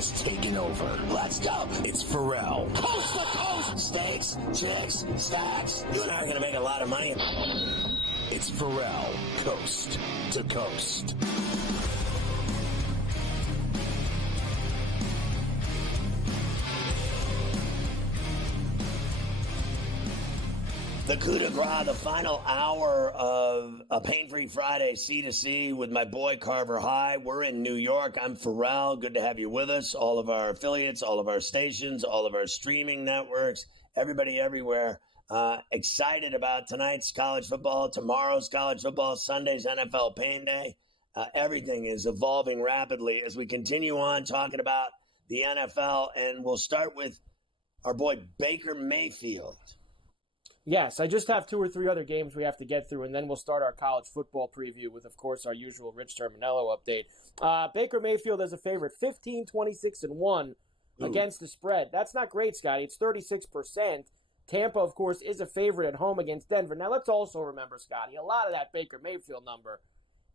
has taken over. Let's go. It's Ferrall. Coast to coast. Steaks, chicks, stacks. You and I are going to make a lot of money. It's Ferrall, coast to coast. The coup de grace, the final hour of a Pain-Free Friday C2C with my boy Carver High. We're in New York. I'm Ferrall. Good to have you with us. All of our affiliates, all of our stations, all of our streaming networks, everybody everywhere. Excited about tonight's college football, tomorrow's college football, Sunday's NFL Pain Day. Everything is evolving rapidly as we continue on talking about the NFL. And we'll start with our boy Baker Mayfield. Yes, I just have 2 or 3 other games we have to get through, and then we'll start our college football preview with, of course, our usual Rich Terminello update. Baker Mayfield as a favorite, 15, 26, and 1 against the spread. That's not great, Scotty. It's 36%. Tampa, of course, is a favorite at home against Denver. Now, let's also remember, Scotty, a lot of that Baker Mayfield number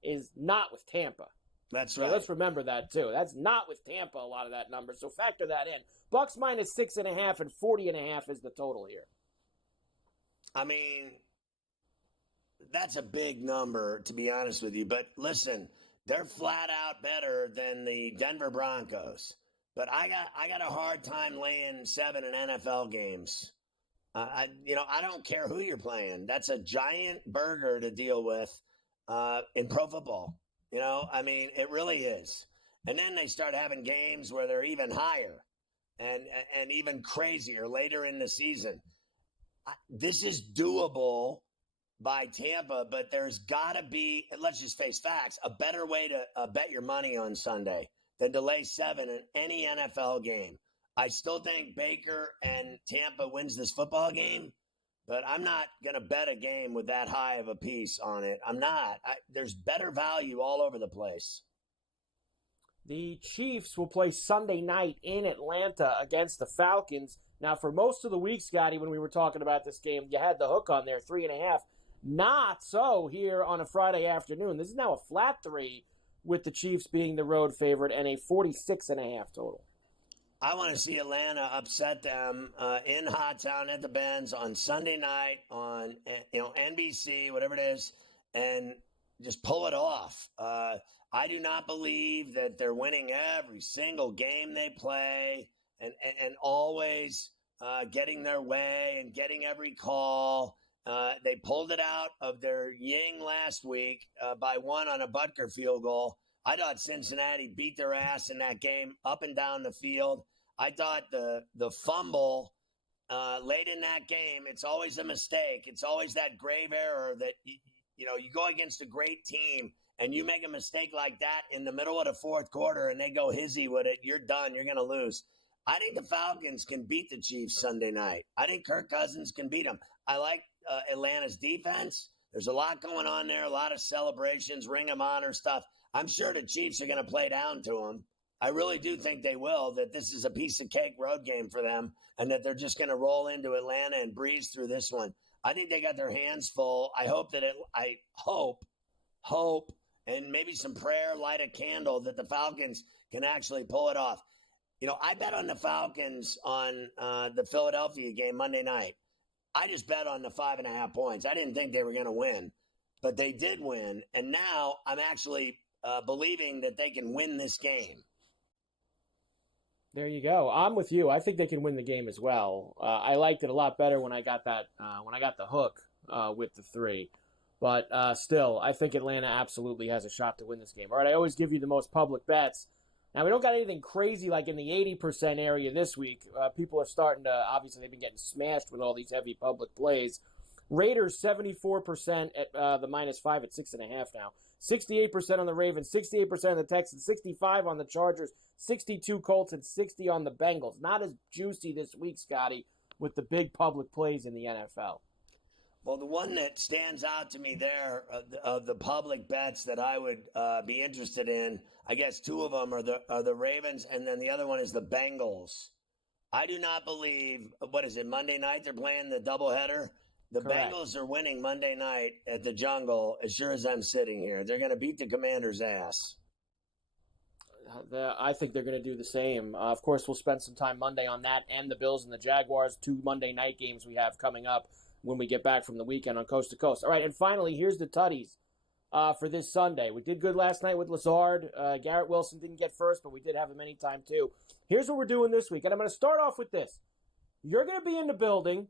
is not with Tampa. That's right. So let's remember that, too. That's not with Tampa, a lot of that number, so factor that in. Bucks minus 6.5 and 40.5 is the total here. I mean, that's a big number, to be honest with you. But listen, they're flat out better than the Denver Broncos. But I got a hard time laying 7 in NFL games. I don't care who you're playing. That's a giant burger to deal with in pro football. It really is. And then they start having games where they're even higher and even crazier later in the season. This is doable by Tampa, but there's got to be, let's just face facts, a better way to bet your money on Sunday than to lay 7 in any NFL game. I still think Baker and Tampa wins this football game, but I'm not going to bet a game with that high of a piece on it. I'm not. There's better value all over the place. The Chiefs will play Sunday night in Atlanta against the Falcons. Now, for most of the week, Scotty, when we were talking about this game, you had the hook on there, 3.5. Not so here on a Friday afternoon. This is now a flat 3 with the Chiefs being the road favorite and a 46.5 total. I want to see Atlanta upset them in Hot Town at the Benz on Sunday night on NBC, whatever it is, and just pull it off. I do not believe that they're winning every single game they play and always getting their way and getting every call. They pulled it out of their yin last week by 1 on a Butker field goal. I thought Cincinnati beat their ass in that game up and down the field. I thought the fumble late in that game, it's always a mistake. It's always that grave error that, you go against a great team and you make a mistake like that in the middle of the fourth quarter and they go hizzy with it, you're done. You're going to lose. I think the Falcons can beat the Chiefs Sunday night. I think Kirk Cousins can beat them. I like Atlanta's defense. There's a lot going on there, a lot of celebrations, Ring of Honor stuff. I'm sure the Chiefs are going to play down to them. I really do think they will, that this is a piece of cake road game for them and that they're just going to roll into Atlanta and breeze through this one. I think they got their hands full. I hope that I hope, and maybe some prayer, light a candle that the Falcons can actually pull it off. I bet on the Falcons on the Philadelphia game Monday night. I just bet on the 5.5 points. I didn't think they were going to win, but they did win. And now I'm actually believing that they can win this game. There you go. I'm with you. I think they can win the game as well. I liked it a lot better when I got that when I got the hook with the 3. But still, I think Atlanta absolutely has a shot to win this game. All right, I always give you the most public bets. Now, we don't got anything crazy like in the 80% area this week. People are starting to, obviously, they've been getting smashed with all these heavy public plays. Raiders, 74% at the -5 at 6.5 now. 68% on the Ravens, 68% on the Texans, 65 on the Chargers, 62 Colts, and 60 on the Bengals. Not as juicy this week, Scotty, with the big public plays in the NFL. Well, the one that stands out to me there of the public bets that I would be interested in, I guess 2 of them are the Ravens, and then the other one is the Bengals. I do not believe, Monday night they're playing the doubleheader? The Correct. Bengals are winning Monday night at the Jungle, as sure as I'm sitting here. They're going to beat the Commanders' ass. I think they're going to do the same. Of course, we'll spend some time Monday on that and the Bills and the Jaguars, 2 Monday night games we have coming up when we get back from the weekend on Coast to Coast. All right, and finally, here's the tutties for this Sunday. We did good last night with Lazard. Garrett Wilson didn't get first, but we did have him anytime too. Here's what we're doing this week, and I'm going to start off with this. You're going to be in the building.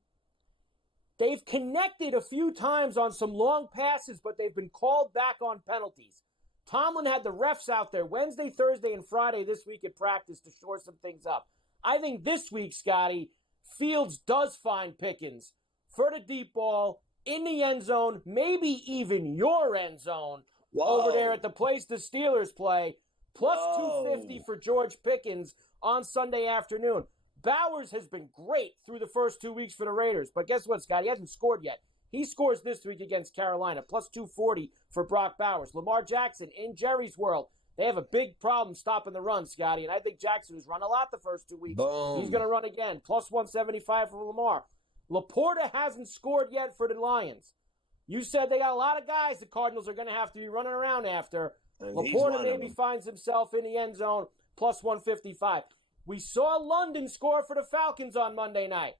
They've connected a few times on some long passes, but they've been called back on penalties. Tomlin had the refs out there Wednesday, Thursday, and Friday this week at practice to shore some things up. I think this week, Scotty, Fields does find Pickens for the deep ball in the end zone, maybe even your end zone. Whoa. Over there at the place the Steelers play, plus 250 for George Pickens on Sunday afternoon. Bowers has been great through the first 2 weeks for the Raiders, but guess what, Scott? He hasn't scored yet. He scores this week against Carolina, plus 240 for Brock Bowers. Lamar Jackson, in Jerry's world, they have a big problem stopping the run, Scotty, and I think Jackson, who's run a lot the first 2 weeks, he's going to run again, plus 175 for Lamar. Laporta hasn't scored yet for the Lions. You said they got a lot of guys the Cardinals are going to have to be running around after. And Laporta maybe finds himself in the end zone, plus 155. We saw London score for the Falcons on Monday night.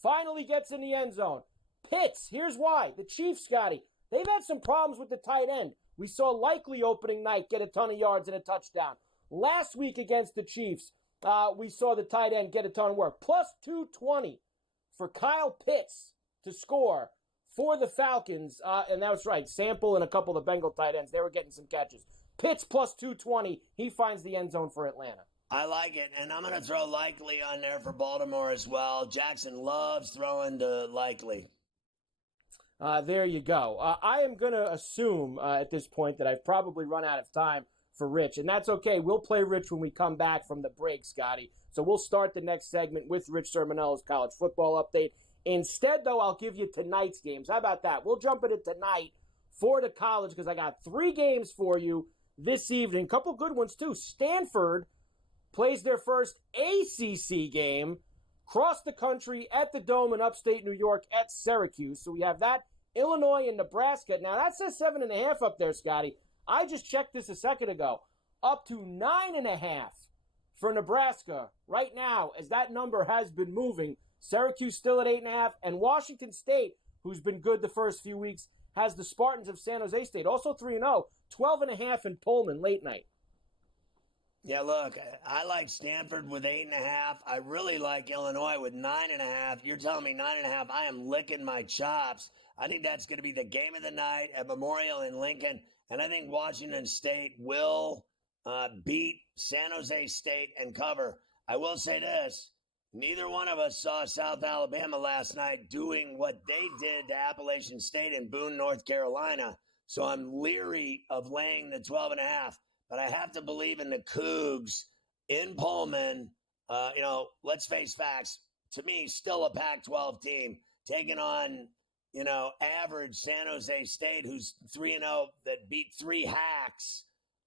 Finally gets in the end zone. Pitts, here's why. The Chiefs, Scotty, they've had some problems with the tight end. We saw Likely opening night get a ton of yards and a touchdown. Last week against the Chiefs, we saw the tight end get a ton of work. Plus 220 for Kyle Pitts to score for the Falcons. And that was right. Sample and a couple of the Bengal tight ends, they were getting some catches. Pitts plus 220. He finds the end zone for Atlanta. I like it, and I'm going to throw Likely on there for Baltimore as well. Jackson loves throwing to Likely. There you go. I am going to assume at this point that I've probably run out of time for Rich, and that's okay. We'll play Rich when we come back from the break, Scotty. So we'll start the next segment with Rich Sermonello's college football update. Instead, though, I'll give you tonight's games. How about that? We'll jump into tonight for the college because I got 3 games for you this evening. A couple good ones, too. Stanford plays their first ACC game across the country at the Dome in upstate New York at Syracuse. So we have that. Illinois and Nebraska. Now, that says 7.5 up there, Scotty. I just checked this a second ago. Up to 9.5 for Nebraska right now, as that number has been moving. Syracuse still at 8.5. And Washington State, who's been good the first few weeks, has the Spartans of San Jose State. Also 3-0. 12.5 in Pullman late night. Yeah, look, I like Stanford with 8.5. I really like Illinois with 9.5. You're telling me 9.5. I am licking my chops. I think that's going to be the game of the night at Memorial in Lincoln. And I think Washington State will beat San Jose State and cover. I will say this. Neither one of us saw South Alabama last night doing what they did to Appalachian State in Boone, North Carolina. So I'm leery of laying the 12.5. But I have to believe in the Cougs in Pullman. Let's face facts. To me, still a Pac-12 team taking on, average San Jose State, who's 3-0 that beat 3 hacks.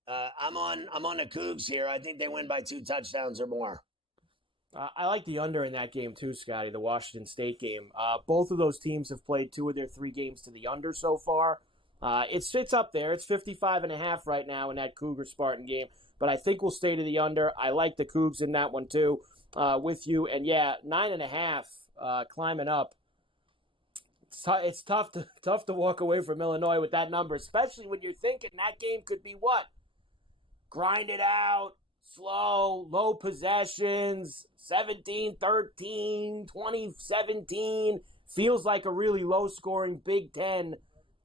I'm on the Cougs here. I think they win by 2 touchdowns or more. I like the under in that game too, Scotty. The Washington State game. Both of those teams have played 2 of their 3 games to the under so far. It's up there. It's 55.5 right now in that Cougar-Spartan game. But I think we'll stay to the under. I like the Cougs in that one too with you. And, yeah, 9.5 climbing up. It's tough to walk away from Illinois with that number, especially when you're thinking that game could be what? Grind it out, slow, low possessions, 17-13, 20-17. Feels like a really low-scoring Big Ten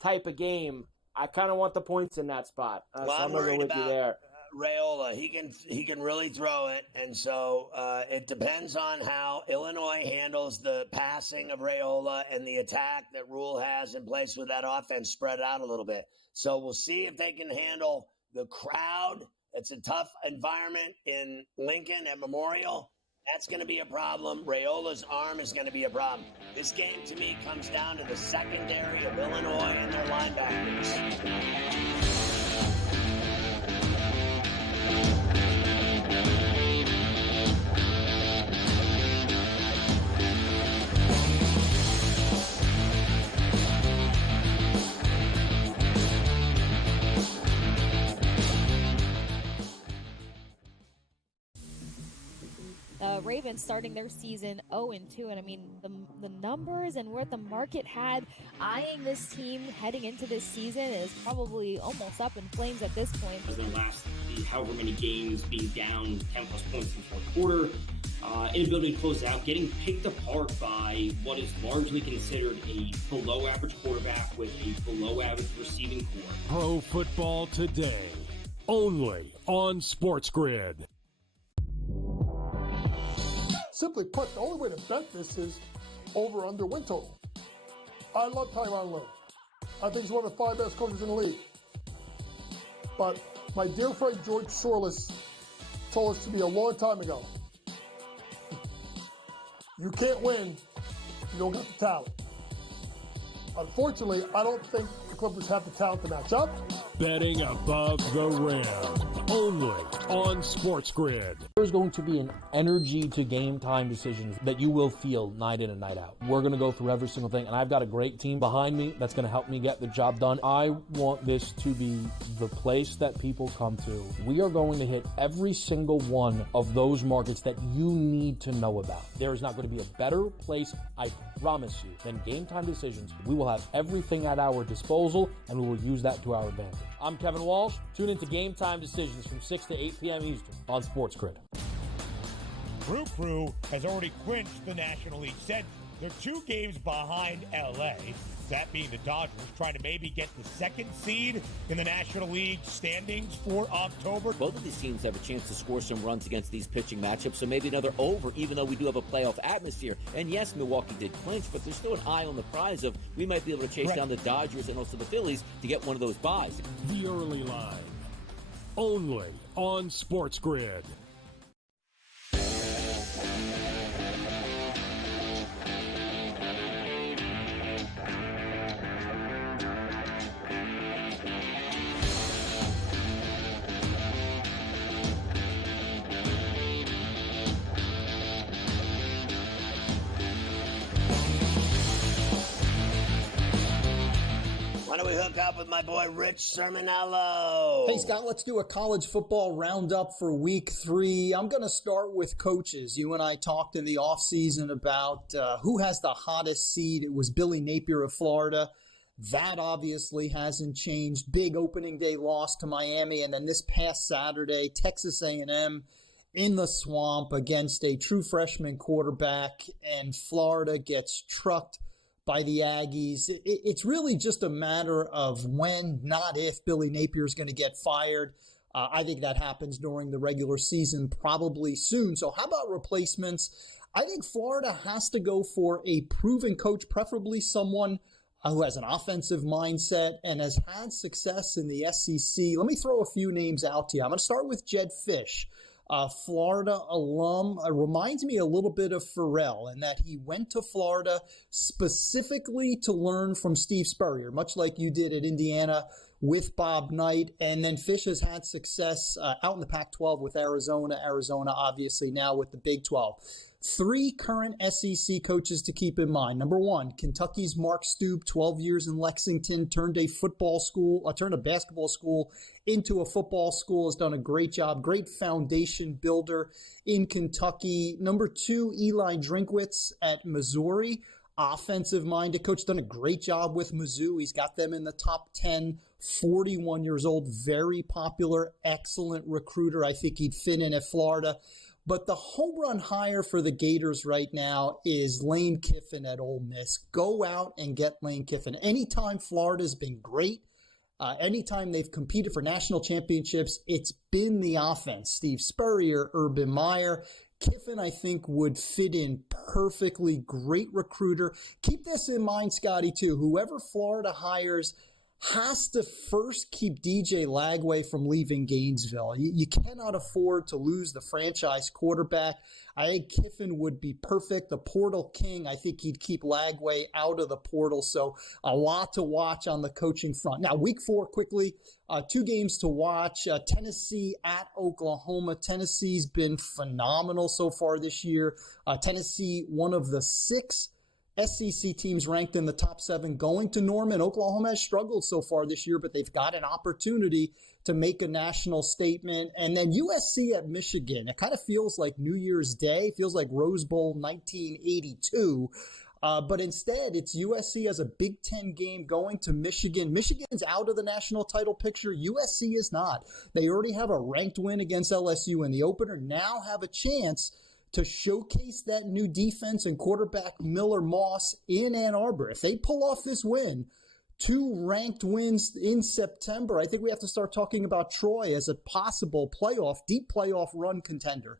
type of game. I kind of want the points in that spot. Well, so I'm worried about you there. Raiola. He can really throw it, and so it depends on how Illinois handles the passing of Raiola and the attack that Rule has in place with that offense spread out a little bit. So we'll see if they can handle the crowd. It's a tough environment in Lincoln at Memorial. That's going to be a problem. Raiola's arm is going to be a problem. This game, to me, comes down to the secondary of Illinois and their linebackers. Ravens starting their season 0-2. And I mean, the numbers and where the market had eyeing this team heading into this season is probably almost up in flames at this point. As the last however many games being down 10 plus points in the fourth quarter, inability to close out, getting picked apart by what is largely considered a below average quarterback with a below average receiving core. Pro Football Today, only on SportsGrid. Simply put, the only way to bet this is over under win total. I love Tyronn Lue. I think he's one of the 5 best coaches in the league. But my dear friend George Sorless told us to me a long time ago, you can't win if you don't got the talent. Unfortunately, I don't think the Clippers have the talent to match up. Betting above the rim, only on SportsGrid. There's going to be an energy to game time decisions that you will feel night in and night out. We're going to go through every single thing, and I've got a great team behind me that's going to help me get the job done. I want this to be the place that people come to. We are going to hit every single one of those markets that you need to know about. There is not going to be a better place, I promise you, than game time decisions. We will have everything at our disposal, and we will use that to our advantage. I'm Kevin Walsh. Tune into Game Time Decisions from 6 to 8 p.m. Eastern on SportsGrid. Crew has already clinched the National League Central. They're 2 games behind L.A., that being the Dodgers, trying to maybe get the 2nd seed in the National League standings for October. Both of these teams have a chance to score some runs against these pitching matchups, so maybe another over, even though we do have a playoff atmosphere. And yes, Milwaukee did clinch, but there's still an eye on the prize of we might be able to chase down the Dodgers and also the Phillies to get one of those buys. The early line, only on SportsGrid. Why don't we hook up with my boy Rich Sermonello? Hey, Scott, let's do a college football roundup for week 3. I'm going to start with coaches. You and I talked in the offseason about who has the hottest seed. It was Billy Napier of Florida. That obviously hasn't changed. Big opening day loss to Miami. And then this past Saturday, Texas A&M in the swamp against a true freshman quarterback. And Florida gets trucked by the Aggies. It's really just a matter of when, not if, Billy Napier is going to get fired. I think that happens during the regular season, probably soon. So how about replacements? I think Florida has to go for a proven coach, preferably someone who has an offensive mindset and has had success in the SEC. Let me throw a few names out to you. I'm going to start with Jed Fish. Florida alum, reminds me a little bit of Ferrall in that he went to Florida specifically to learn from Steve Spurrier, much like you did at Indiana with Bob Knight. And then Fish has had success out in the Pac-12 with Arizona. Arizona, obviously, now with the Big 12. 3 current SEC coaches to keep in mind. Number 1, Kentucky's Mark Stoops, 12 years in Lexington, turned a basketball school into a football school, has done a great job, great foundation builder in Kentucky. Number 2, Eli Drinkwitz at Missouri, offensive-minded coach, done a great job with Mizzou. He's got them in the top 10, 41 years old, very popular, excellent recruiter. I think he'd fit in at Florida. But the home run hire for the Gators right now is Lane Kiffin at Ole Miss. Go out and get Lane Kiffin. Anytime Florida's been great, anytime they've competed for national championships, it's been the offense. Steve Spurrier, Urban Meyer. Kiffin, I think, would fit in perfectly. Great recruiter. Keep this in mind, Scotty, too. Whoever Florida hires has to first keep DJ Lagway from leaving Gainesville. You cannot afford to lose the franchise quarterback. I think Kiffin would be perfect. The portal king, I think he'd keep Lagway out of the portal. So a lot to watch on the coaching front. Now, week 4, quickly, 2 games to watch. Tennessee at Oklahoma. Tennessee's been phenomenal so far this year. Tennessee, one of the 6 SEC teams ranked in the top 7 going to Norman. Oklahoma has struggled so far this year, but they've got an opportunity to make a national statement. And then USC at Michigan. It kind of feels like New Year's Day, feels like Rose Bowl 1982. But instead, it's USC as a Big Ten game going to Michigan. Michigan's out of the national title picture. USC is not. They already have a ranked win against LSU in the opener, now have a chance to showcase that new defense and quarterback Miller Moss in Ann Arbor. If they pull off this win, 2 ranked wins in September, I think we have to start talking about Troy as a possible deep playoff run contender.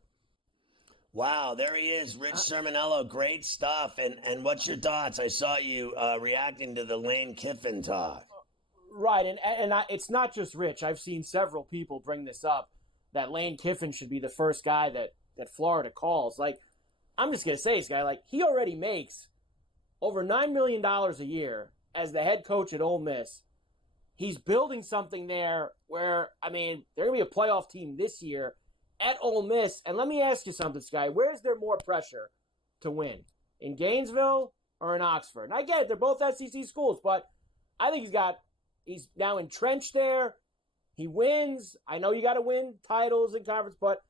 Wow, there he is, Rich Sermonello. Great stuff. And what's your thoughts? I saw you reacting to the Lane Kiffin talk. Right, and it's not just Rich. I've seen several people bring this up, that Lane Kiffin should be the first guy that Florida calls. Like, I'm just going to say this guy, like, he already makes over $9 million a year as the head coach at Ole Miss. He's building something there where, I mean, they're going to be a playoff team this year at Ole Miss. And let me ask you something, Sky. Where's there more pressure to win? In Gainesville or in Oxford? And I get it, they're both SEC schools, but I think he's now entrenched there. He wins. I know you got to win titles in conference, but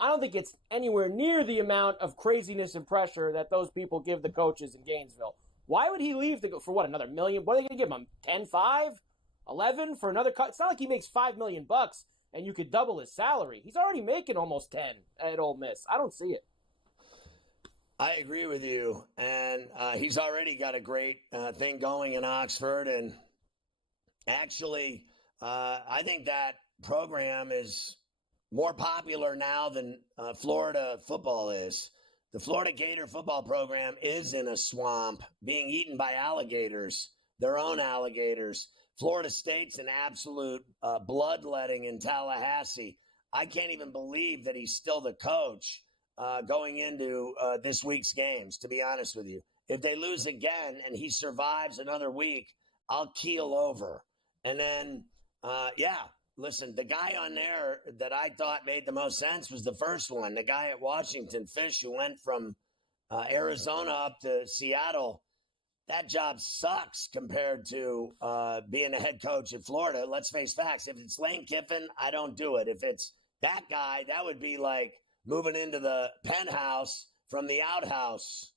I don't think it's anywhere near the amount of craziness and pressure that those people give the coaches in Gainesville. Why would he leave to go for what, another million? What are they going to give him? 10-5? 11 for another cut? It's not like he makes $5 million and you could double his salary. He's already making almost 10 at Ole Miss. I don't see it. I agree with you. And he's already got a great thing going in Oxford. And actually, I think that program is more popular now than Florida football is. The Florida Gator football program is in a swamp, being eaten by alligators, their own alligators. Florida State's an absolute bloodletting in Tallahassee. I can't even believe that he's still the coach going into this week's games, to be honest with you. If they lose again and he survives another week, I'll keel over. And then, listen, the guy on there that I thought made the most sense was the first one, the guy at Washington, Fish, who went from Arizona up to Seattle. That job sucks compared to being a head coach in Florida. Let's face facts. If it's Lane Kiffin, I don't do it. If it's that guy, that would be like moving into the penthouse from the outhouse.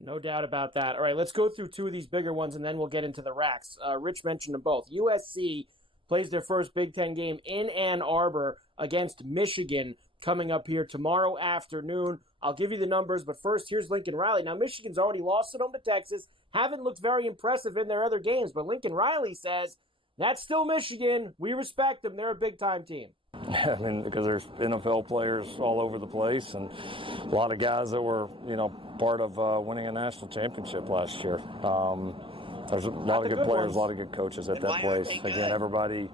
No doubt about that. All right, let's go through 2 of these bigger ones, and then we'll get into the racks. Rich mentioned them both. USC plays their first Big Ten game in Ann Arbor against Michigan coming up here tomorrow afternoon. I'll give you the numbers, but first, here's Lincoln Riley. Now, Michigan's already lost at home to Texas, haven't looked very impressive in their other games, but Lincoln Riley says, that's still Michigan. We respect them. They're a big-time team. Yeah, I mean, because there's NFL players all over the place and a lot of guys that were, part of winning a national championship last year. There's a lot of good players, ones. A lot of good coaches at that place. Again, everybody,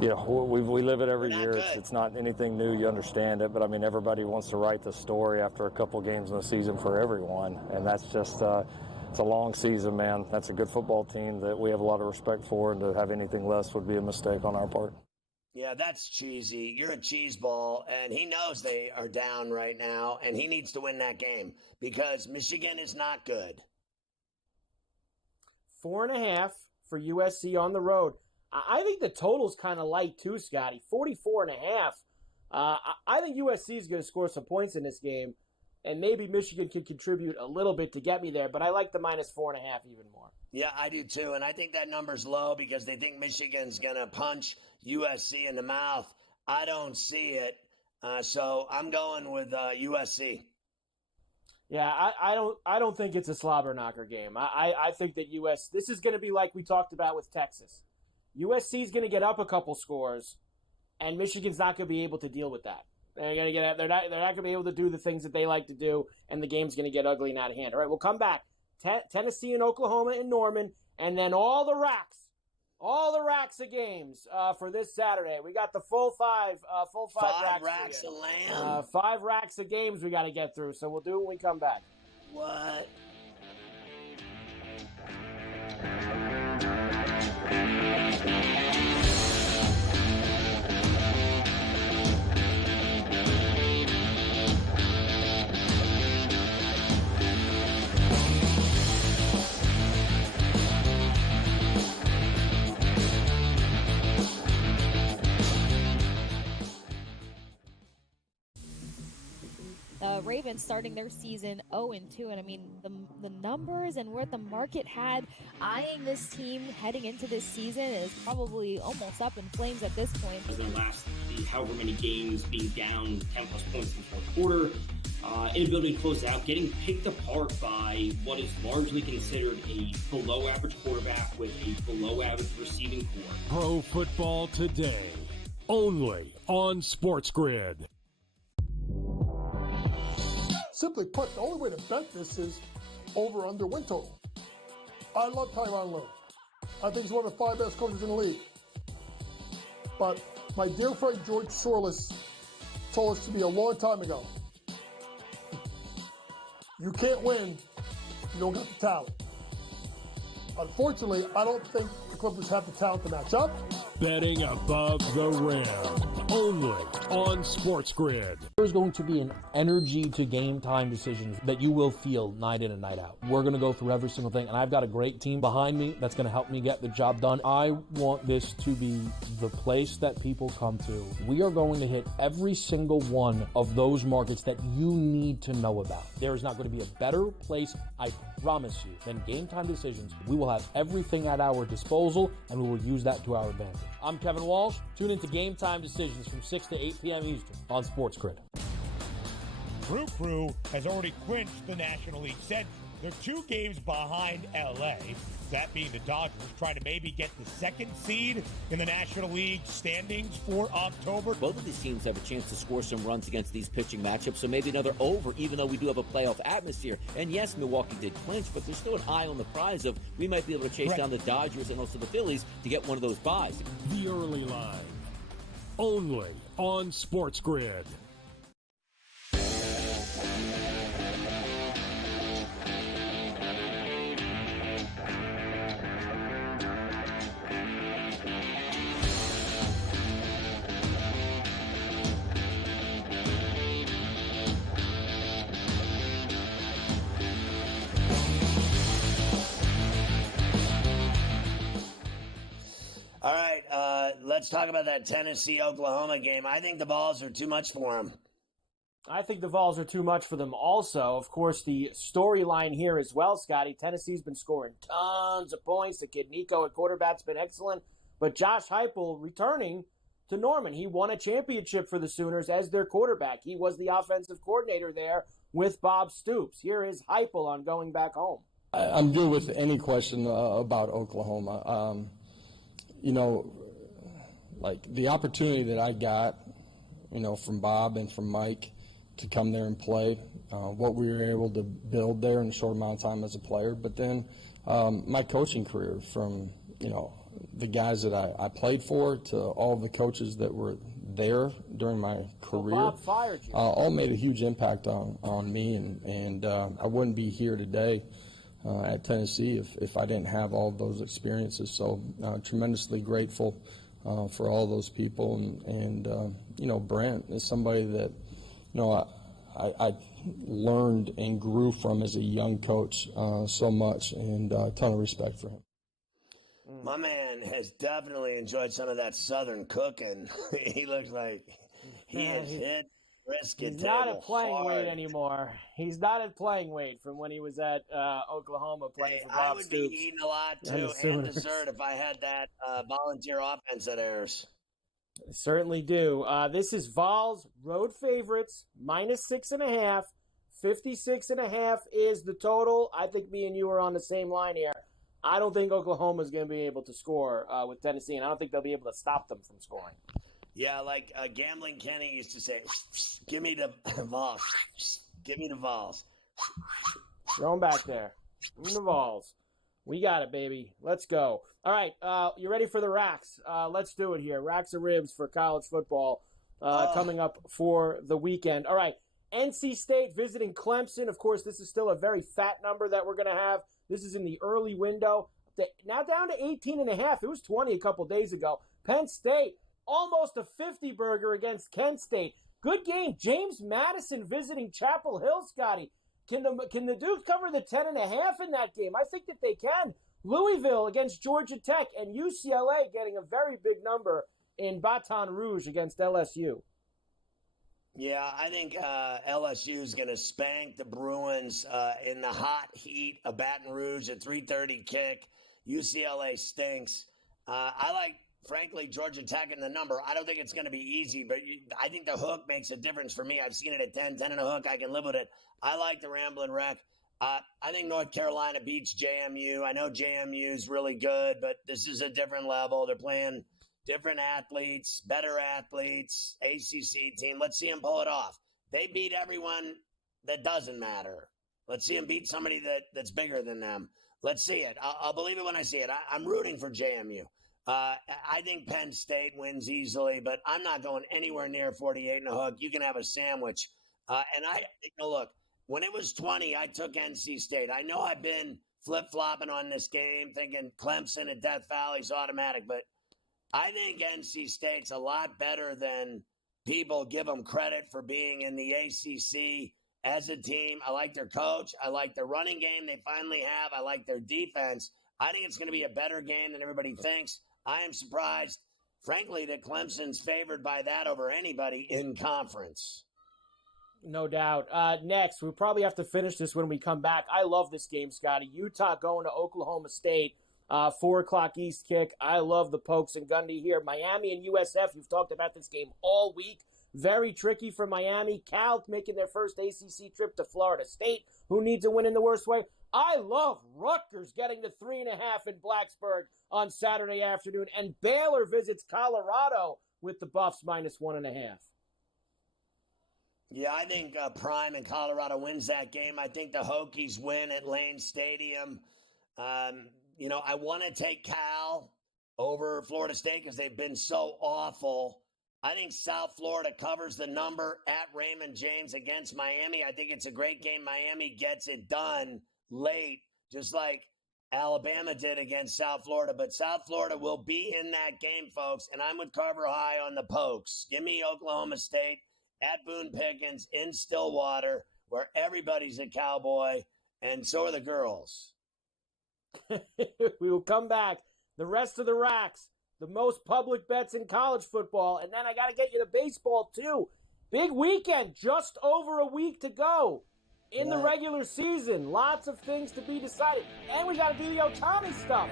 we live it every year. It's not anything new. You understand it. But, I mean, everybody wants to write the story after a couple games in the season for everyone. And that's just it's a long season, man. That's a good football team that we have a lot of respect for, and to have anything less would be a mistake on our part. Yeah, that's cheesy. You're a cheese ball, and he knows they are down right now, and he needs to win that game because Michigan is not good. 4.5 for USC on the road. I think the total's kind of light too, Scotty. 44.5. I think USC is going to score some points in this game, and maybe Michigan can contribute a little bit to get me there, but I like the -4.5 even more. Yeah, I do too, and I think that number's low because they think Michigan's going to punch USC in the mouth. I don't see it, so I'm going with USC. Yeah, I don't think it's a slobber knocker game. I think that this is going to be like we talked about with Texas. USC is going to get up a couple scores, and Michigan's not going to be able to deal with that. They're not going to be able to do the things that they like to do, and the game's going to get ugly and out of hand. All right, we'll come back. Tennessee and Oklahoma and Norman, and then all the racks of games for this Saturday. We got the full five racks of lamb. 5 racks of games we got to get through, so we'll do it when we come back. What? Ravens starting their season 0-2, and I mean the numbers and where the market had eyeing this team heading into this season is probably almost up in flames at this point. In the last however many games, being down 10 plus points in the fourth quarter, inability to close out, getting picked apart by what is largely considered a below average quarterback with a below average receiving core. Pro Football Today, only on SportsGrid. Simply put, the only way to bet this is over under win total. I love Tyronn Lue. I think he's one of the 5 best coaches in the league. But my dear friend George Sorless told us to me a long time ago, you can't win if you don't got the talent. Unfortunately, I don't think the Clippers have the talent to match up. Betting above the rim, only on SportsGrid. There's going to be an energy to game time decisions that you will feel night in and night out. We're going to go through every single thing, and I've got a great team behind me that's going to help me get the job done. I want this to be the place that people come to. We are going to hit every single one of those markets that you need to know about. There is not going to be a better place, I promise you, than Game Time Decisions. We will have everything at our disposal, and we will use that to our advantage. I'm Kevin Walsh. Tune into Game Time Decisions from 6 to 8 p.m. Eastern on SportsGrid. Crew has already clinched the National League Central. They're 2 games behind LA, that being the Dodgers, trying to maybe get the 2nd seed in the National League standings for October. Both of these teams have a chance to score some runs against these pitching matchups, so maybe another over, even though we do have a playoff atmosphere. And yes, Milwaukee did clinch, but there's still an eye on the prize of we might be able to chase down the Dodgers and also the Phillies to get one of those buys. The early line, only on SportsGrid. All right, let's talk about that Tennessee-Oklahoma game. I think the Vols are too much for them. I think the Vols are too much for them also. Of course, the storyline here as well, Scotty. Tennessee's been scoring tons of points. The kid Nico at quarterback's been excellent. But Josh Heupel returning to Norman. He won a championship for the Sooners as their quarterback. He was the offensive coordinator there with Bob Stoops. Here is Heupel on going back home. I'm good with any question about Oklahoma. You know, like the opportunity that I got, you know, from Bob and from Mike to come there and play, what we were able to build there in a short amount of time as a player. But then my coaching career, from, you know, the guys that I played for to all the coaches that were there during my career, Bob fired you. all made a huge impact on me, and I wouldn't be here today at Tennessee if I didn't have all of those experiences. So tremendously grateful for all those people, and you know, Brent is somebody that, you know, I learned and grew from as a young coach so much, and a ton of respect for him. My man has definitely enjoyed some of that Southern cooking. He looks like he has hit brisket. He's not at playing weight anymore. He's not at playing weight from when he was at Oklahoma playing for Bob I would Stoops. be eating a lot, too, and dessert if I had that volunteer offense at Ayers. Certainly do. This is Vols road favorites, -6.5. 56.5 is the total. I think me and you are on the same line here. I don't think Oklahoma is going to be able to score with Tennessee, and I don't think they'll be able to stop them from scoring. Yeah, like Gambling Kenny used to say, give me the Vols. Give me the Vols. Throw them back there. Give me the Vols. We got it, baby. Let's go. All right, you ready for the racks? Let's do it here. Racks of ribs for college football coming up for the weekend. All right, NC State visiting Clemson. Of course, this is still a very fat number that we're going to have. This is in the early window. Now down to 18.5. It was 20 a couple days ago. Penn State, almost a 50 burger against Kent State. Good game. James Madison visiting Chapel Hill, Scotty. Can the Dukes cover the 10.5 in that game? I think that they can. Louisville against Georgia Tech, and UCLA getting a very big number in Baton Rouge against LSU. Yeah, I think LSU is going to spank the Bruins in the hot heat of Baton Rouge at 3:30 kick. UCLA stinks. I like, frankly, Georgia Tech in the number. I don't think it's going to be easy, but I think the hook makes a difference for me. I've seen it at 10 and a hook. I can live with it. I like the Ramblin' Wreck. I think North Carolina beats JMU. I know JMU is really good, but this is a different level. They're playing different athletes, better athletes, ACC team. Let's see them pull it off. They beat everyone that doesn't matter. Let's see them beat somebody that's bigger than them. Let's see it. I'll believe it when I see it. I'm rooting for JMU. I think Penn State wins easily, but I'm not going anywhere near 48 and a hook. You can have a sandwich. Look, when it was 20, I took NC State. I know I've been flip-flopping on this game, thinking Clemson and Death Valley's automatic, but I think NC State's a lot better than people give them credit for being in the ACC as a team. I like their coach. I like their running game they finally have. I like their defense. I think it's going to be a better game than everybody thinks. I am surprised, frankly, that Clemson's favored by that over anybody in conference. No doubt. Next, we'll probably have to finish this when we come back. I love this game, Scotty. Utah going to Oklahoma State. 4 o'clock East kick. I love the Pokes and Gundy here. Miami and USF, you've talked about this game all week. Very tricky for Miami. Cal making their first ACC trip to Florida State, who needs a win in the worst way. I love Rutgers getting to 3.5 in Blacksburg on Saturday afternoon. And Baylor visits Colorado with the Buffs -1.5. Yeah, I think Prime in Colorado wins that game. I think the Hokies win at Lane Stadium. I want to take Cal over Florida State because they've been so awful. I think South Florida covers the number at Raymond James against Miami. I think it's a great game. Miami gets it done late, just like Alabama did against South Florida. But South Florida will be in that game, folks, and I'm with Carver High on the Pokes. Give me Oklahoma State at Boone Pickens in Stillwater, where everybody's a Cowboy, and so are the girls. We will come back. The rest of the racks, the most public bets in college football, and then I got to get you to baseball too. Big weekend, just over a week to go in the regular season. Lots of things to be decided. And we got to do the Ohtani stuff.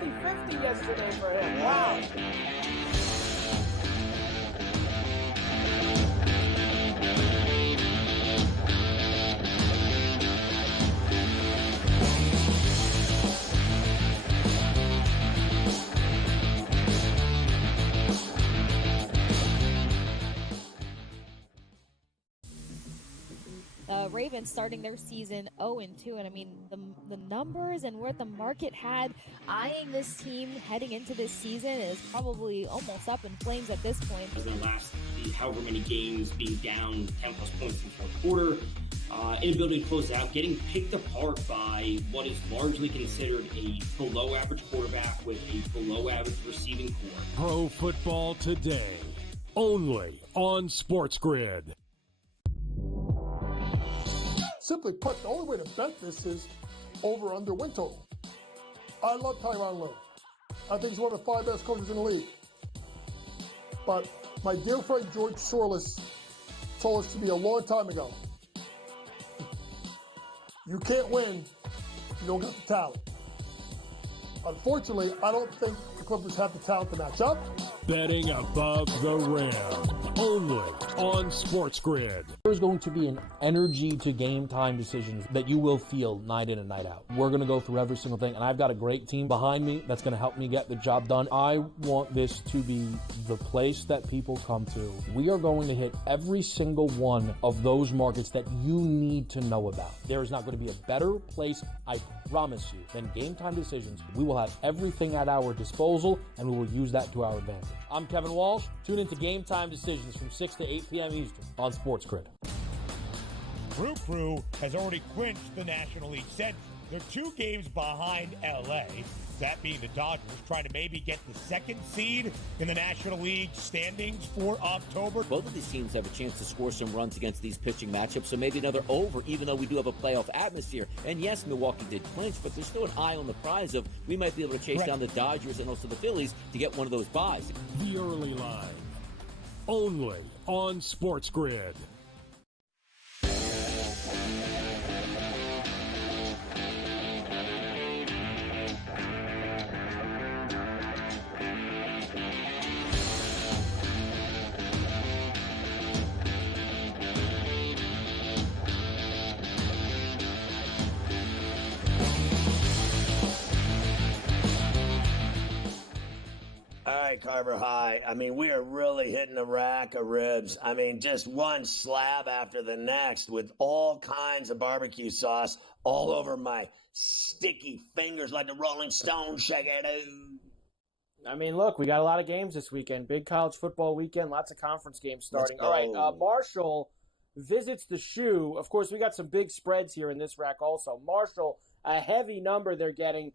50-50 yesterday for him. Wow. Ravens starting their season 0-2, and I mean the numbers and where the market had eyeing this team heading into this season is probably almost up in flames at this point. As the last however many games being down 10 plus points in the fourth quarter, inability to close out, getting picked apart by what is largely considered a below average quarterback with a below average receiving core. Pro Football Today, only on SportsGrid. Simply put, the only way to bet this is over-under win total. I love Tyronn Lue. I think he's one of the 5 best coaches in the league. But my dear friend George Sorless told us to me a long time ago, you can't win if you don't got the talent. Unfortunately, I don't think the Clippers have the talent to match up. Betting above the rim, only on SportsGrid. There's going to be an energy to game time decisions that you will feel night in and night out. We're going to go through every single thing, and I've got a great team behind me that's going to help me get the job done. I want this to be the place that people come to. We are going to hit every single one of those markets that you need to know about. There is not going to be a better place, I promise you, than Game Time Decisions. We will have everything at our disposal, and we will use that to our advantage. I'm Kevin Walsh. Tune into Game Time Decisions from 6 to 8 p.m. Eastern on SportsGrid. Brew has already clinched the National League Central. They're 2 games behind LA, that being the Dodgers, trying to maybe get the 2nd seed in the National League standings for October. Both of these teams have a chance to score some runs against these pitching matchups, so maybe another over, even though we do have a playoff atmosphere. And yes, Milwaukee did clinch, but there's still an eye on the prize of we might be able to chase down the Dodgers and also the Phillies to get one of those buys. The early line, only on SportsGrid. All right, Carver High. I mean, we are really hitting a rack of ribs. I mean, just one slab after the next with all kinds of barbecue sauce all over my sticky fingers like the Rolling Stones. Shake it. I mean, look, we got a lot of games this weekend. Big college football weekend. Lots of conference games starting. All right, Marshall visits the Shoe. Of course, we got some big spreads here in this rack also. Marshall, a heavy number they're getting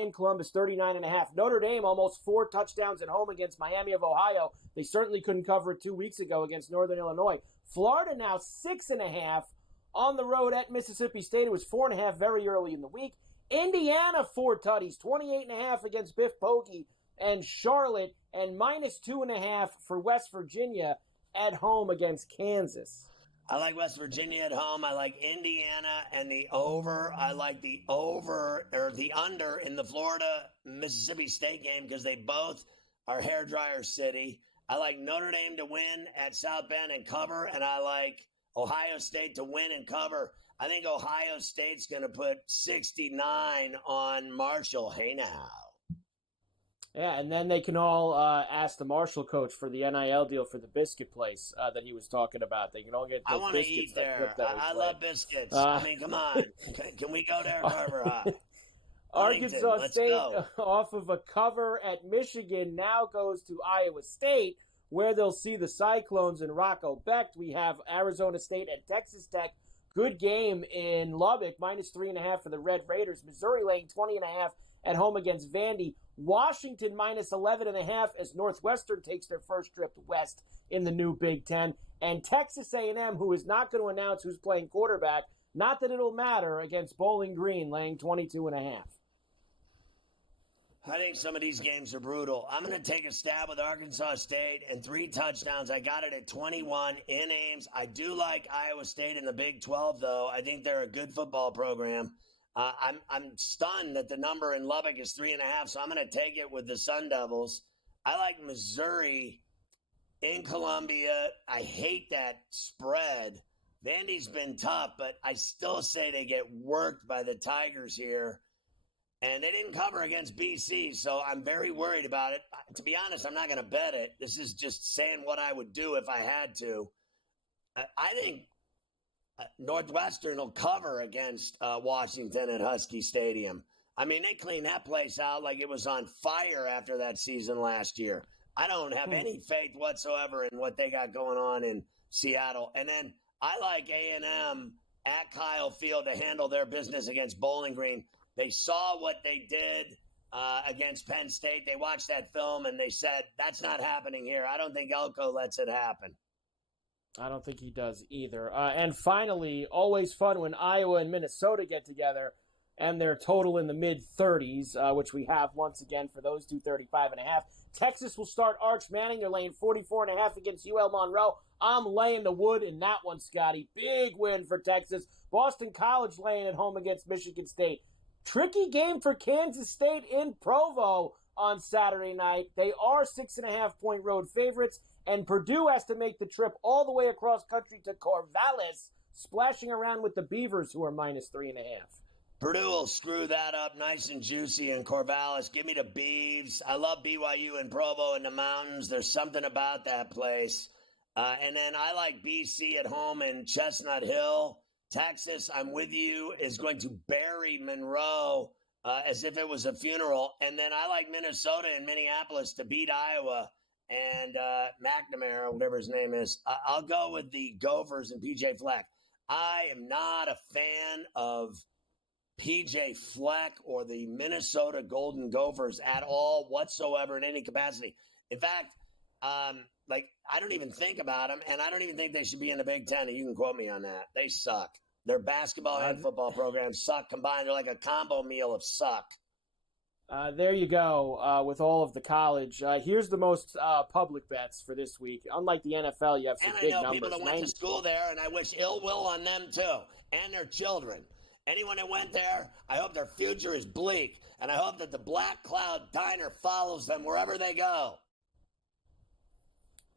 in Columbus, 39.5. Notre Dame, almost 4 touchdowns at home against Miami of Ohio. They certainly couldn't cover it 2 weeks ago against Northern Illinois. Florida now 6.5 on the road at Mississippi State. It was 4.5 very early in the week. Indiana, 4 tutties, 28.5 against Biff Poggi and Charlotte, and minus 2.5 for West Virginia at home against Kansas. I like West Virginia at home. I like Indiana and the over. I like the over or the under in the Florida-Mississippi State game because they both are hairdryer city. I like Notre Dame to win at South Bend and cover, and I like Ohio State to win and cover. I think Ohio State's going to put 69 on Marshall. Hey, now. Yeah, and then they can all ask the Marshall coach for the NIL deal for the biscuit place that he was talking about. They can all get those biscuits. I want to eat there. I love biscuits. I mean, come on. Can we go there, Carver High? Arkansas State, off of a cover at Michigan, now goes to Iowa State, where they'll see the Cyclones and Rocco Becht. We have Arizona State and Texas Tech. Good game in Lubbock, minus 3.5 for the Red Raiders. Missouri laying 20.5 at home against Vandy. Washington minus 11.5 as Northwestern takes their first trip west in the new Big Ten. And Texas A&M, who is not going to announce who's playing quarterback, not that it'll matter, against Bowling Green, laying 22.5. I think some of these games are brutal. I'm going to take a stab with Arkansas State and 3 touchdowns. I got it at 21 in Ames. I do like Iowa State in the Big 12, though. I think they're a good football program. I'm stunned that the number in Lubbock is 3.5, so I'm going to take it with the Sun Devils. I like Missouri in Columbia. I hate that spread. Vandy's been tough, but I still say they get worked by the Tigers here. And they didn't cover against BC, so I'm very worried about it. To be honest, I'm not going to bet it. This is just saying what I would do if I had to. I think Northwestern will cover against Washington at Husky Stadium. I mean, they cleaned that place out like it was on fire after that season last year. I don't have any faith whatsoever in what they got going on in Seattle. And then I like A&M at Kyle Field to handle their business against Bowling Green. They saw what they did against Penn State. They watched that film, and they said, that's not happening here. I don't think Elko lets it happen. I don't think he does either. And finally, always fun when Iowa and Minnesota get together, and they're total in the mid-30s, which we have once again for those two, 35.5. Texas will start Arch Manning. They're laying 44.5 against UL Monroe. I'm laying the wood in that one, Scotty. Big win for Texas. Boston College laying at home against Michigan State. Tricky game for Kansas State in Provo on Saturday night. They are 6.5-point road favorites, and Purdue has to make the trip all the way across country to Corvallis, splashing around with the Beavers, who are minus 3.5. Purdue will screw that up nice and juicy in Corvallis. Give me the Beavs. I love BYU and Provo in the mountains. There's something about that place. And then I like BC at home in Chestnut Hill. Texas, I'm with you, is going to bury Monroe as if it was a funeral. And then I like Minnesota and Minneapolis to beat Iowa and McNamara, whatever his name is. I'll go with the Gophers and P.J. Fleck. I am not a fan of P.J. Fleck or the Minnesota Golden Gophers at all whatsoever in any capacity. In fact, I don't even think about them, and I don't even think they should be in the Big Ten. You can quote me on that. They suck. Their basketball and football programs suck combined. They're like a combo meal of suck. There you go with all of the college. Here's the most public bets for this week. Unlike the NFL, you have some big numbers. And I know people that went to school there, and I wish ill will on them too, and their children. Anyone that went there, I hope their future is bleak, and I hope that the Black Cloud Diner follows them wherever they go.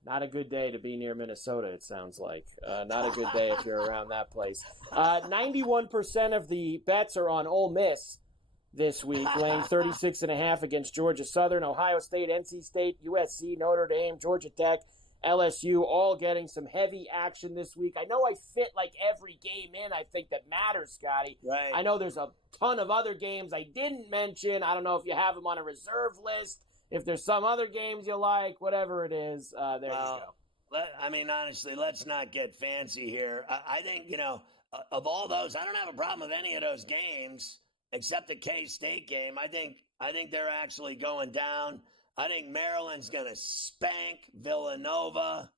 Not a good day to be near Minnesota, it sounds like. Not a good day if you're around that place. 91% of the bets are on Ole Miss this week, laying 36.5 against Georgia Southern, Ohio State, NC State, USC, Notre Dame, Georgia Tech, LSU, all getting some heavy action this week. I know I fit like every game in, I think, that matters, Scotty. Right. I know there's a ton of other games I didn't mention. I don't know if you have them on a reserve list. If there's some other games you like, whatever it is, there you go. Honestly, let's not get fancy here. I think, of all those, I don't have a problem with any of those games except the K-State game. I think they're actually going down. I think Maryland's going to spank Villanova.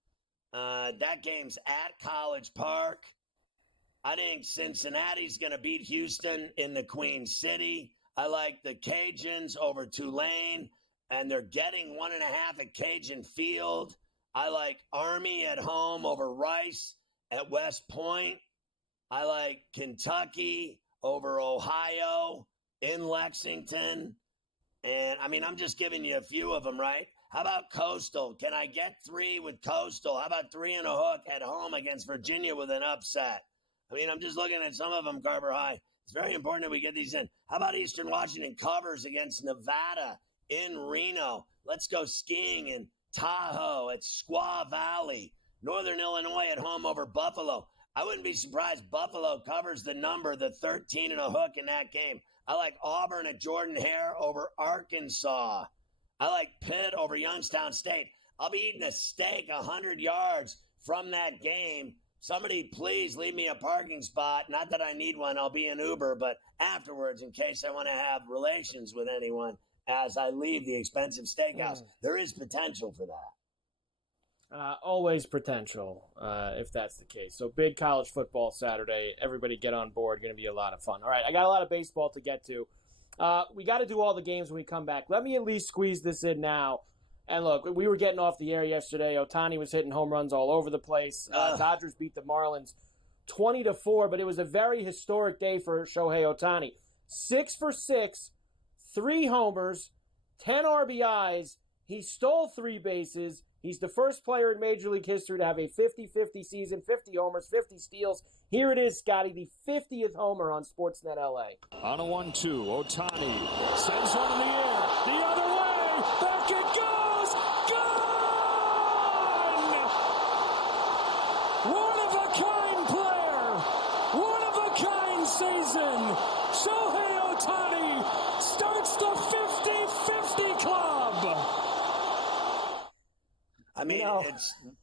That game's at College Park. I think Cincinnati's going to beat Houston in the Queen City. I like the Cajuns over Tulane, and they're getting 1.5 at Cajun Field. I like Army at home over Rice at West Point. I like Kentucky over Ohio in Lexington. And, I'm just giving you a few of them, right? How about Coastal? Can I get 3 with Coastal? How about 3 and a hook at home against Virginia with an upset? I'm just looking at some of them, Carver High. It's very important that we get these in. How about Eastern Washington covers against Nevada in Reno? Let's go skiing in Tahoe at Squaw Valley. Northern Illinois at home over Buffalo. I wouldn't be surprised Buffalo covers the number, the 13 and a hook in that game. I like Auburn at Jordan Hare over Arkansas. I like Pitt over Youngstown State. I'll be eating a steak 100 yards from that game. Somebody please leave me a parking spot. Not that I need one. I'll be an Uber, but afterwards in case I want to have relations with anyone as I leave the expensive steakhouse. There is potential for that. Always potential, if that's the case. So big college football Saturday. Everybody get on board. Going to be a lot of fun. All right, I got a lot of baseball to get to. We got to do all the games when we come back. Let me at least squeeze this in now. And look, we were getting off the air yesterday. Ohtani was hitting home runs all over the place. Dodgers beat the Marlins 20-4, but it was a very historic day for Shohei Ohtani. 6 for 6, 3 homers, 10 RBIs. He stole 3 bases. He's the first player in Major League history to have a 50-50 season, 50 homers, 50 steals. Here it is, Scotty, the 50th homer on Sportsnet LA. On a 1-2, Ohtani sends one in the air. The other way, back it goes. Gone! One-of-a-kind player. One-of-a-kind season. Shohei Ohtani starts the 50-50 club.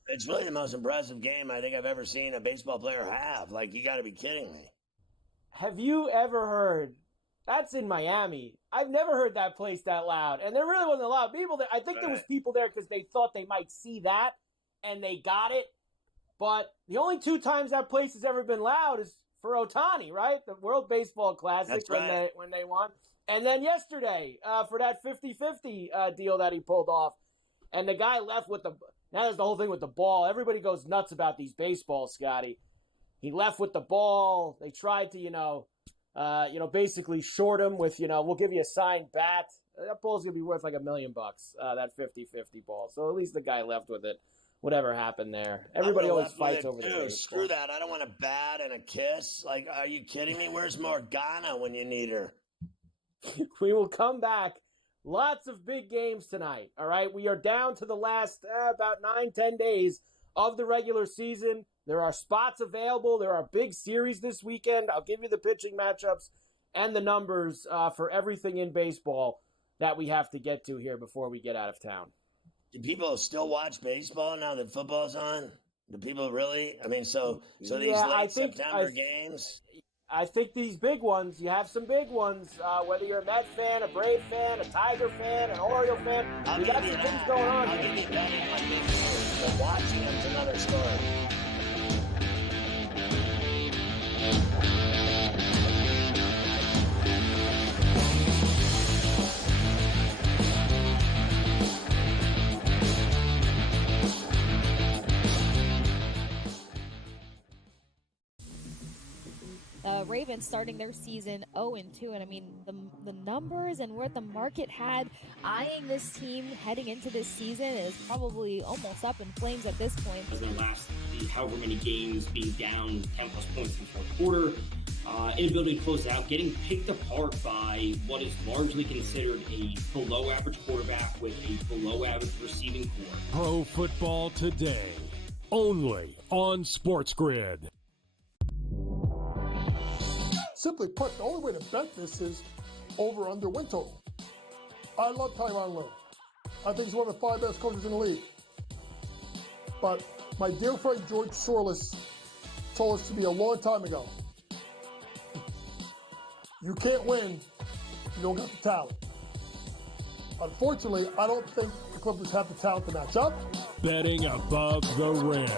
It's really the most impressive game I think I've ever seen a baseball player have. Like, you got to be kidding me. Have you ever heard? That's in Miami. I've never heard that place that loud. And there really wasn't a lot of people there. I think there was people there because they thought they might see that, and they got it. But the only 2 times that place has ever been loud is for Ohtani, right? The World Baseball Classic when they won. And then yesterday for that 50-50 deal that he pulled off. And the guy left with now there's the whole thing with the ball. Everybody goes nuts about these baseballs, Scotty. He left with the ball. They tried to, basically short him with, we'll give you a signed bat. That ball's going to be worth like $1 million, that 50-50 ball. So at least the guy left with it. Whatever happened there. Everybody always fights over the baseball. Screw that. I don't want a bat and a kiss. Like, are you kidding me? Where's Morgana when you need her? We will come back. Lots of big games tonight, all right? We are down to the last about 9-10 days of the regular season. There are spots available. There are big series this weekend. I'll give you the pitching matchups and the numbers for everything in baseball that we have to get to here before we get out of town. Do people still watch baseball now that football's on? Do people really? So these late September games? I think these big ones, you have some big ones, whether you're a Met fan, a Brave fan, a Tiger fan, an Oriole fan, we got some things going on here. I'll give you betting on big games, but watching them's another story. Ravens starting their season 0-2, and I mean the numbers and where the market had eyeing this team heading into this season is probably almost up in flames at this point. It's going to last however many games, being down 10 plus points in the fourth quarter. Inability to close out, getting picked apart by what is largely considered a below average quarterback with a below average receiving core. Pro Football Today, only on SportsGrid. Simply put, the only way to bet this is over under win total. I love Tyronn Lue. I think he's one of the 5 best coaches in the league. But my dear friend George Sorless told us to me a long time ago, you can't win if you don't got the talent. Unfortunately, I don't think the Clippers have the talent to match up. Betting above the rim,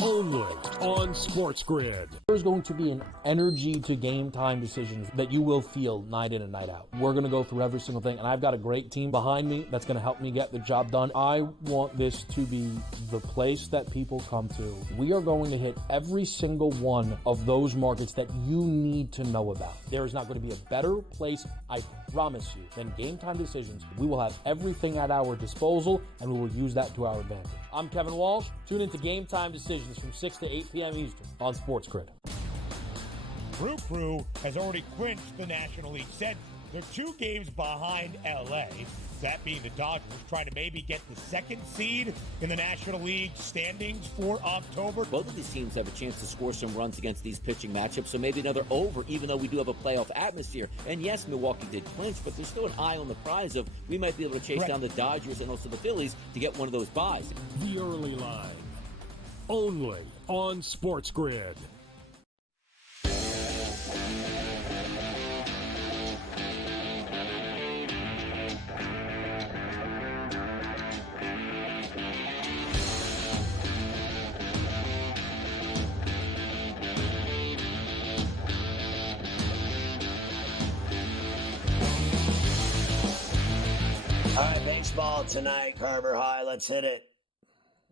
only on SportsGrid. There's going to be an energy to game time decisions that you will feel night in and night out. We're going to go through every single thing, and I've got a great team behind me that's going to help me get the job done. I want this to be the place that people come to. We are going to hit every single one of those markets that you need to know about. There is not going to be a better place, I promise you, than Game Time Decisions. We will have everything at our disposal, and we will use that to our advantage. I'm Kevin Walsh. Tune into Game Time Decisions from 6 to 8 p.m. Eastern on SportsGrid. Crew has already clinched the National League Central. They're 2 games behind L.A., that being the Dodgers, trying to maybe get the 2nd seed in the National League standings for October. Both of these teams have a chance to score some runs against these pitching matchups, so maybe another over, even though we do have a playoff atmosphere. And yes, Milwaukee did clinch, but there's still an eye on the prize of we might be able to chase down the Dodgers and also the Phillies to get one of those buys. The early line, only on SportsGrid. All right, baseball tonight, Carver High. Let's hit it.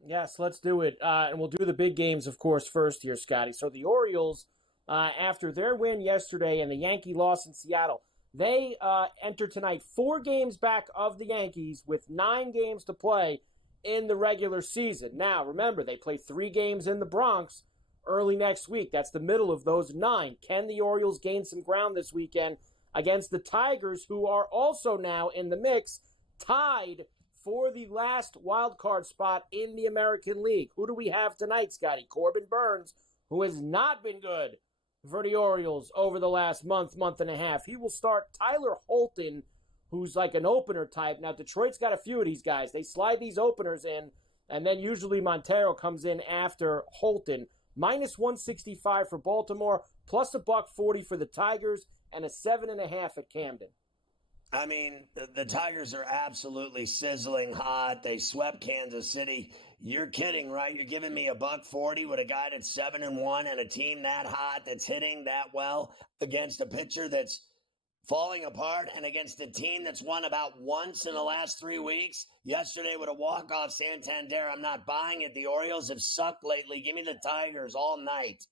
Yes, let's do it. And we'll do the big games, of course, first here, Scotty. So the Orioles, after their win yesterday and the Yankee loss in Seattle, they enter tonight 4 games back of the Yankees with 9 games to play in the regular season. Now, remember, they play 3 games in the Bronx early next week. That's the middle of those 9. Can the Orioles gain some ground this weekend against the Tigers, who are also now in the mix, tied for the last wild card spot in the American League? Who do we have tonight, Scotty? Corbin Burns, who has not been good for the Orioles over the last month and a half. He will start Tyler Holton, who's like an opener type. Now, Detroit's got a few of these guys. They slide these openers in, and then usually Montero comes in after Holton. Minus 165 for Baltimore, plus $140 for the Tigers, and a 7.5 at Camden. I mean, the Tigers are absolutely sizzling hot. They swept Kansas City. You're kidding, right? You're giving me $140 with a guy that's 7-1 and a team that hot that's hitting that well against a pitcher that's falling apart and against a team that's won about once in the last 3 weeks. Yesterday with a walk-off Santander. I'm not buying it. The Orioles have sucked lately. Give me the Tigers all night.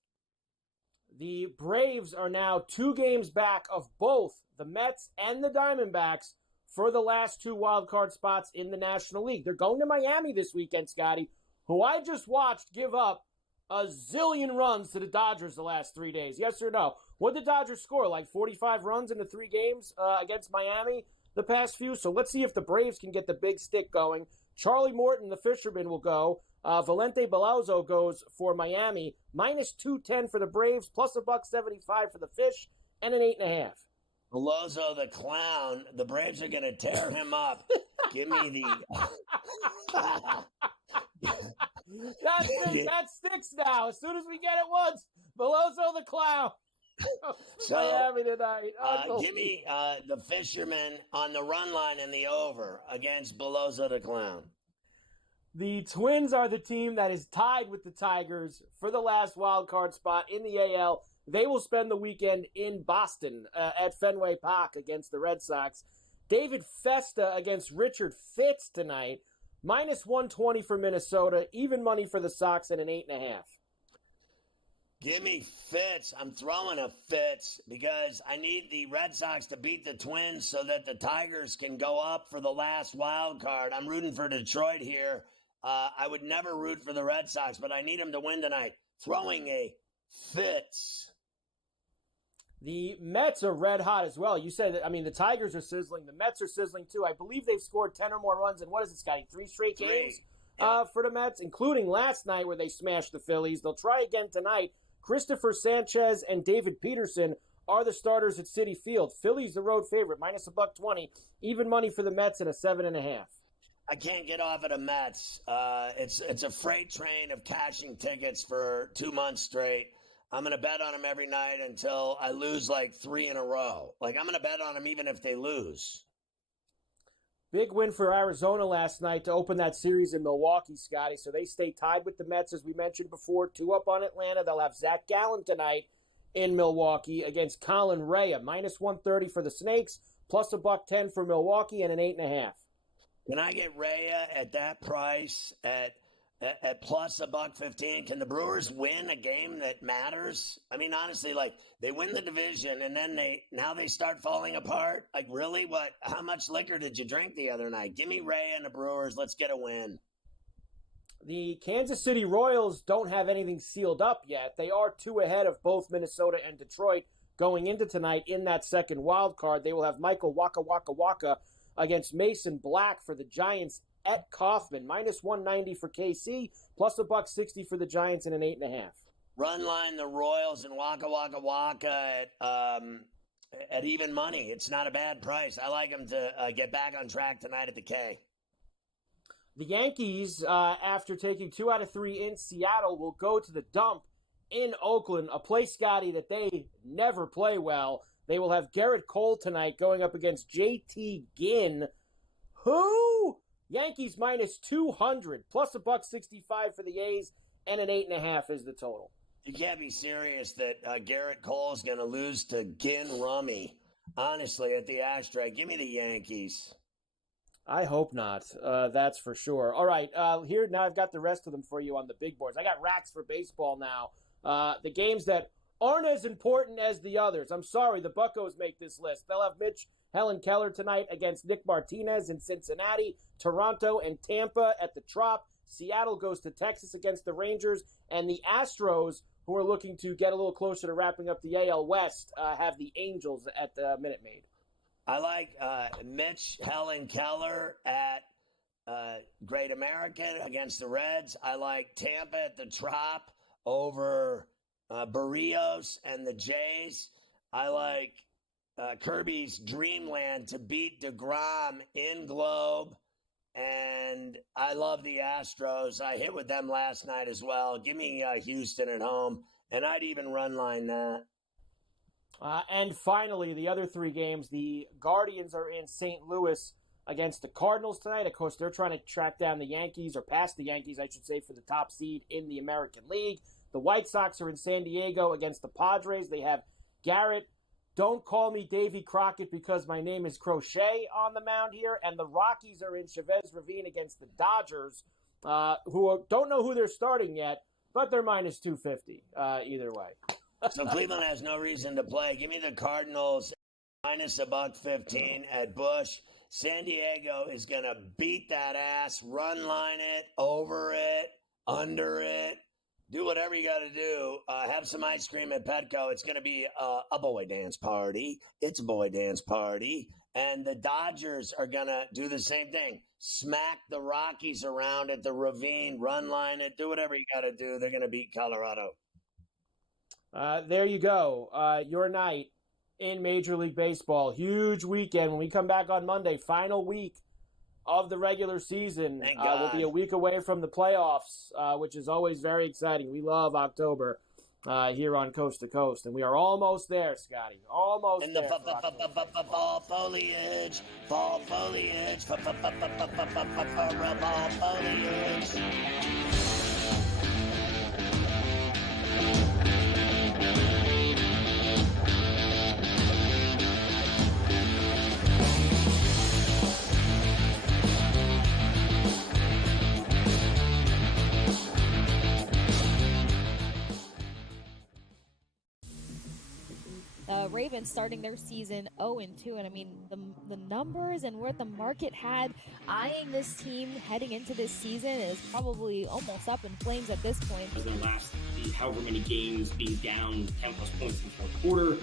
The Braves are now 2 games back of both the Mets and the Diamondbacks for the last 2 wildcard spots in the National League. They're going to Miami this weekend, Scotty, who I just watched give up a zillion runs to the Dodgers the last 3 days. Yes or no? What did the Dodgers score? Like 45 runs in the 3 games against Miami the past few? So let's see if the Braves can get the big stick going. Charlie Morton, the fisherman, will go. Valente Belauzo goes for Miami. Minus 210 for the Braves, plus $1.75 for the Fish, and an 8.5. Belauzo the clown. The Braves are going to tear him up. Give me the... that sticks now. As soon as we get it once, Belauzo the clown. So, Miami tonight. Give me the fisherman on the run line in the over against Belauzo the clown. The Twins are the team that is tied with the Tigers for the last wild card spot in the AL. They will spend the weekend in Boston at Fenway Park against the Red Sox. David Festa against Richard Fitz tonight. Minus 120 for Minnesota. Even money for the Sox and an 8.5. Give me Fitz. I'm throwing a Fitz because I need the Red Sox to beat the Twins so that the Tigers can go up for the last wild card. I'm rooting for Detroit here. I would never root for the Red Sox, but I need them to win tonight. Throwing a Fitz. The Mets are red hot as well. You said that, the Tigers are sizzling. The Mets are sizzling too. I believe they've scored 10 or more runs in, what is it, Scotty, 3 straight games for the Mets, including last night where they smashed the Phillies. They'll try again tonight. Christopher Sanchez and David Peterson are the starters at Citi Field. Phillies the road favorite, minus $1.20. Even money for the Mets at a 7.5. I can't get off of the Mets. It's a freight train of cashing tickets for 2 months straight. I'm going to bet on them every night until I lose like 3 in a row. Like, I'm going to bet on them even if they lose. Big win for Arizona last night to open that series in Milwaukee, Scotty. So they stay tied with the Mets, as we mentioned before. 2 up on Atlanta. They'll have Zach Gallen tonight in Milwaukee against Colin Rea. Minus 130 for the Snakes, plus $1.10 for Milwaukee, and an 8.5. Can I get Rea at that price at plus $1.15? Can the Brewers win a game that matters? I mean, honestly, like, they win the division and then now they start falling apart. Like, really? How much liquor did you drink the other night? Give me Rea and the Brewers. Let's get a win. The Kansas City Royals don't have anything sealed up yet. They are 2 ahead of both Minnesota and Detroit going into tonight in that second wild card. They will have Michael Waka against Mason Black for the Giants at Kauffman. Minus 190 for KC, plus $1.60 for the Giants, and an 8.5. Run line the Royals and Waka at even money. It's not a bad price. I like them to get back on track tonight at the K. The Yankees, after taking 2 out of 3 in Seattle, will go to the dump in Oakland, a place, Scotty, that they never play well. They will have Garrett Cole tonight going up against JT Ginn. Who? Yankees minus 200, plus $1.65 for the A's, and an 8.5 is the total. You can't be serious that Garrett Cole's going to lose to Ginn Rummy. Honestly, at the Ashtray, give me the Yankees. I hope not. That's for sure. All right, here now I've got the rest of them for you on the big boards. I got racks for baseball now. The games that aren't as important as the others. I'm sorry, the Buccos make this list. They'll have Mitch Helen Keller tonight against Nick Martinez in Cincinnati, Toronto and Tampa at the Trop. Seattle goes to Texas against the Rangers, and the Astros, who are looking to get a little closer to wrapping up the AL West, have the Angels at the Minute Maid. I like Mitch Helen Keller at Great American against the Reds. I like Tampa at the Trop over Barrios and the Jays. I like Kirby's Dreamland to beat DeGrom in Globe. And I love the Astros. I hit with them last night as well. Give me Houston at home. And I'd even run line that. And finally, the other 3 games, the Guardians are in St. Louis against the Cardinals tonight. Of course, they're trying to track down the Yankees, or pass the Yankees, I should say, for the top seed in the American League. The White Sox are in San Diego against the Padres. They have Garrett, don't call me Davy Crockett because my name is Crochet, on the mound here. And the Rockies are in Chavez Ravine against the Dodgers, who don't know who they're starting yet, but they're minus 250 either way. So Cleveland has no reason to play. Give me the Cardinals minus $1.15 at Busch. San Diego is going to beat that ass, run line it, over it, under it. Do whatever you got to do. Have some ice cream at Petco. It's going to be a boy dance party. It's a boy dance party. And the Dodgers are going to do the same thing. Smack the Rockies around at the Ravine. Run line it. Do whatever you got to do. They're going to beat Colorado. There you go. Your night in Major League Baseball. Huge weekend. When we come back on Monday, final week of the regular season. We'll be a week away from the playoffs, which is always very exciting. We love October here on Coast to Coast, and we are almost there, Scotty. Almost in there. The fall foliage. Fall foliage. Fall foliage. Ravens starting their season 0-2, and I mean the numbers and where the market had eyeing this team heading into this season is probably almost up in flames at this point. As their last however many games being down 10 plus points in the fourth quarter,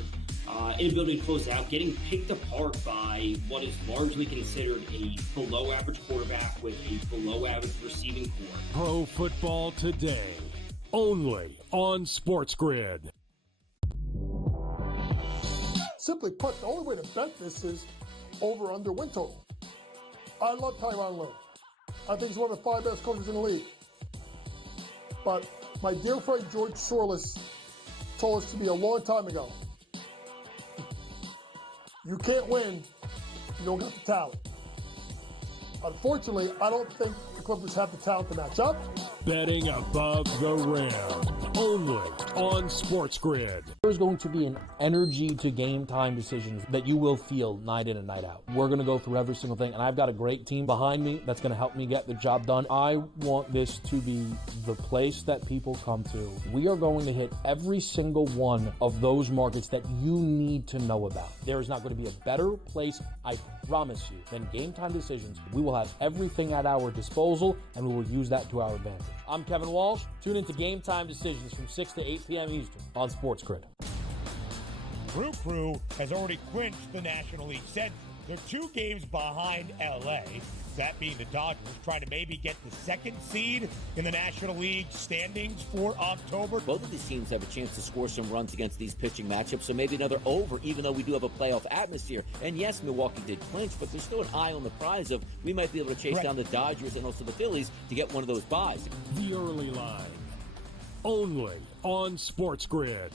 inability to close out, getting picked apart by what is largely considered a below average quarterback with a below average receiving core. Pro Football Today, only on SportsGrid. Simply put, the only way to bet this is over under win total. I love Tyronn Lue. I think he's one of the 5 best coaches in the league. But my dear friend George Sorless told us to me a long time ago, you can't win if you don't got the talent. Unfortunately, I don't think the Clippers have the talent to match up. Betting above the rim, only on SportsGrid. There's going to be an energy to game time decisions that you will feel night in and night out. We're going to go through every single thing, and I've got a great team behind me that's going to help me get the job done. I want this to be the place that people come to. We are going to hit every single one of those markets that you need to know about. There is not going to be a better place, I promise you, than Game Time Decisions. We will have everything at our disposal, and we will use that to our advantage. I'm Kevin Walsh. Tune into Game Time Decisions from 6 to 8 p.m. Eastern on SportsGrid. Crew has already clinched the National League Central. They're 2 games behind LA, that being the Dodgers, trying to maybe get the 2nd seed in the National League standings for October. Both of these teams have a chance to score some runs against these pitching matchups, so maybe another over, even though we do have a playoff atmosphere. And yes, Milwaukee did clinch, but there's still an eye on the prize of we might be able to chase down the Dodgers and also the Phillies to get one of those buys. The early line, only on SportsGrid.